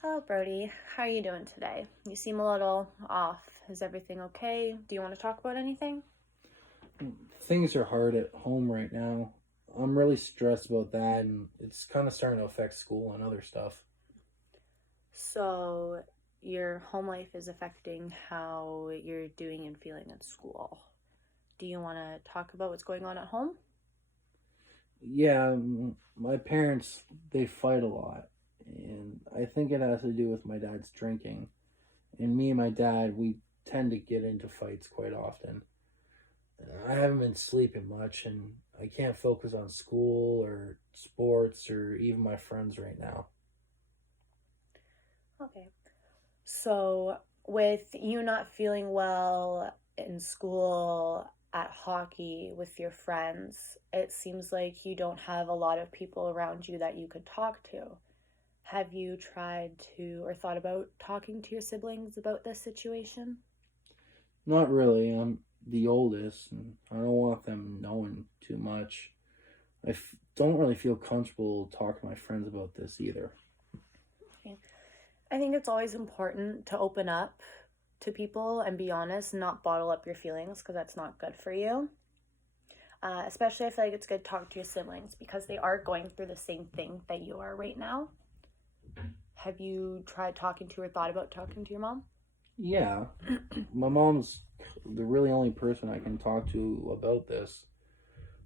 Hello, Brody. How are you doing today? You seem a little off. Is everything okay? Do you want to talk about anything? Things are hard at home right now. I'm really stressed about that, and it's kind of starting to affect school and other stuff. So, your home life is affecting how you're doing and feeling in school. Do you want to talk about what's going on at home? Yeah, my parents, they fight a lot, and I think it has to do with my dad's drinking. And me and my dad, we tend to get into fights quite often. I haven't been sleeping much, and I can't focus on school or sports or even my friends right now. Okay. So, with you not feeling well in school, at hockey, with your friends, it seems like you don't have a lot of people around you that you could talk to. Have you tried to or thought about talking to your siblings about this situation? Not really. I'm the oldest, and I don't want them knowing too much. Don't really feel comfortable talking to my friends about this either. Okay. I think it's always important to open up to people and be honest, and not bottle up your feelings because that's not good for you. Especially, I feel like it's good to talk to your siblings because they are going through the same thing that you are right now. Have you tried talking to or thought about talking to your mom? Yeah, my mom's the really only person I can talk to about this,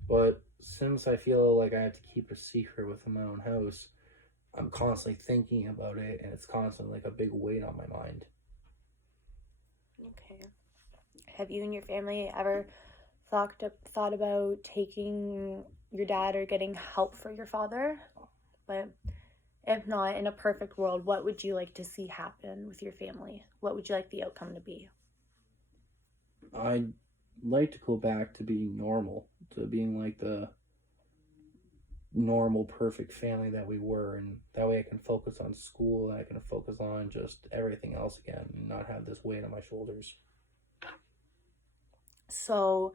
but since I feel like I have to keep a secret within my own house, I'm constantly thinking about it, and it's constantly like a big weight on my mind. Okay. Have you and your family ever thought about taking your dad or getting help for your father? But if not, in a perfect world, what would you like to see happen with your family? What would you like the outcome to be? I'd like to go back to being normal, to being like the normal, perfect family that we were, and that way I can focus on school and I can focus on just everything else again and not have this weight on my shoulders. So,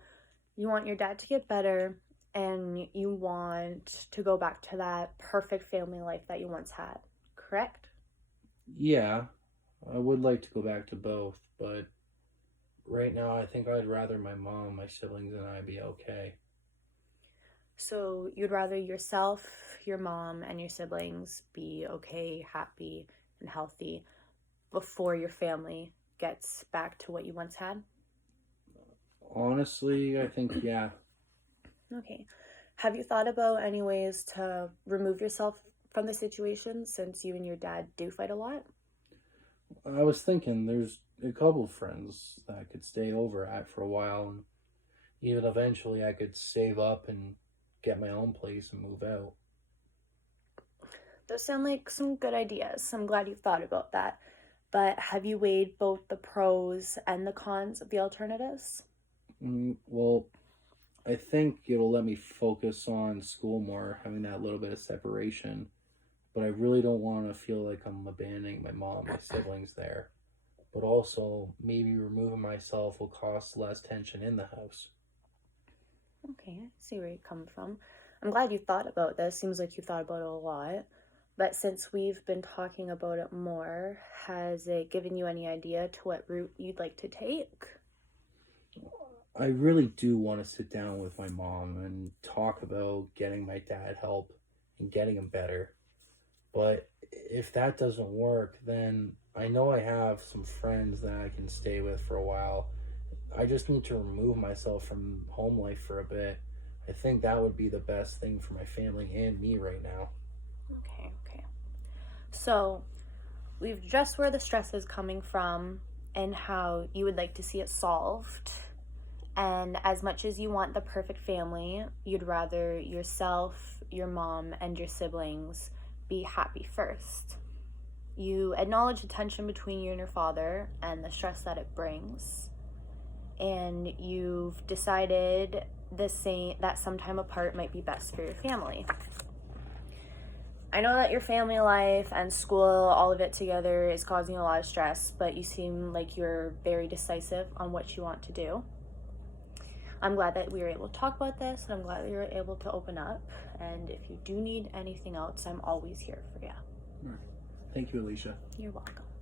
you want your dad to get better and you want to go back to that perfect family life that you once had, correct? Yeah, I would like to go back to both, but right now I think I'd rather my mom, my siblings, and I be okay. So, you'd rather yourself, your mom, and your siblings be okay, happy, and healthy before your family gets back to what you once had? Honestly, I think, yeah. Okay. Have you thought about any ways to remove yourself from the situation since you and your dad do fight a lot? I was thinking there's a couple of friends that I could stay over at for a while, and even eventually I could save up and get my own place and move out. Those sound like some good ideas. I'm glad you've thought about that. But have you weighed both the pros and the cons of the alternatives? Well, I think it'll let me focus on school more, having that little bit of separation. But I really don't want to feel like I'm abandoning my mom, my siblings there. But also, maybe removing myself will cause less tension in the house. Okay, I see where you come from. I'm glad you thought about this. Seems like you thought about it a lot. But since we've been talking about it more, has it given you any idea to what route you'd like to take? I really do want to sit down with my mom and talk about getting my dad help and getting him better. But if that doesn't work, then I know I have some friends that I can stay with for a while. I just need to remove myself from home life for a bit. I think that would be the best thing for my family and me right now. Okay, okay. So we've addressed where the stress is coming from and how you would like to see it solved. And as much as you want the perfect family, you'd rather yourself, your mom, and your siblings be happy first. You acknowledge the tension between you and your father and the stress that it brings. And you've decided that some time apart might be best for your family. I know that your family life and school, all of it together, is causing a lot of stress, but you seem like you're very decisive on what you want to do. I'm glad that we were able to talk about this, and I'm glad that you were able to open up. And if you do need anything else, I'm always here for you. All right. Thank you, Alicia. You're welcome.